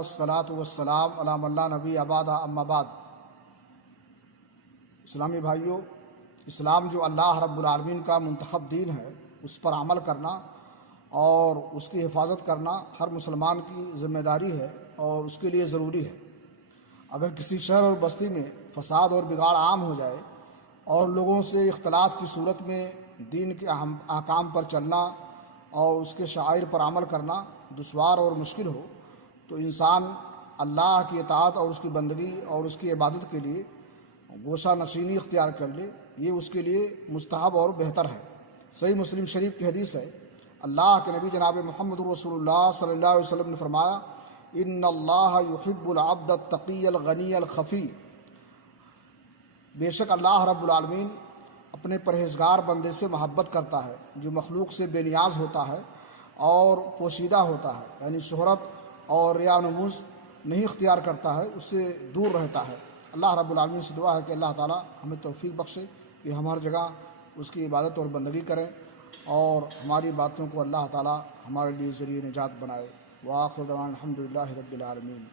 والصلاة والسلام علی من لا نبی بعد اما بعد۔ اسلامی بھائیوں، اسلام جو اللہ رب العالمین کا منتخب دین ہے، اس پر عمل کرنا اور اس کی حفاظت کرنا ہر مسلمان کی ذمہ داری ہے اور اس کے لیے ضروری ہے۔ اگر کسی شہر اور بستی میں فساد اور بگاڑ عام ہو جائے اور لوگوں سے اختلاط کی صورت میں دین کے احکام پر چلنا اور اس کے شعائر پر عمل کرنا دشوار اور مشکل ہو، تو انسان اللہ کی اطاعت اور اس کی بندگی اور اس کی عبادت کے لیے گوشہ نشینی اختیار کر لے، یہ اس کے لیے مستحب اور بہتر ہے۔ صحیح مسلم شریف کی حدیث ہے، اللہ کے نبی جناب محمد رسول اللہ صلی اللہ علیہ وسلم نے فرمایا، ان اللہ یحب العبد التقی الغنی الخفی، بے شک اللہ رب العالمین اپنے پرہیزگار بندے سے محبت کرتا ہے جو مخلوق سے بے نیاز ہوتا ہے اور پوشیدہ ہوتا ہے، یعنی شہرت اور ریا و نموز نہیں اختیار کرتا ہے، اس سے دور رہتا ہے۔ اللہ رب العالمین سے دعا ہے کہ اللہ تعالی ہمیں توفیق بخشے کہ ہم ہر جگہ اس کی عبادت اور بندگی کریں اور ہماری باتوں کو اللہ تعالی ہمارے لیے ذریعہ نجات بنائے۔ وآخر دعوانا الحمدللہ رب العالمین۔